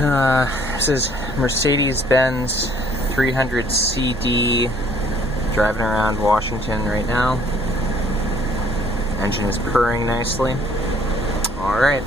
This is Mercedes-Benz 300 CD, driving around Washington right now. Engine is purring nicely. Alright.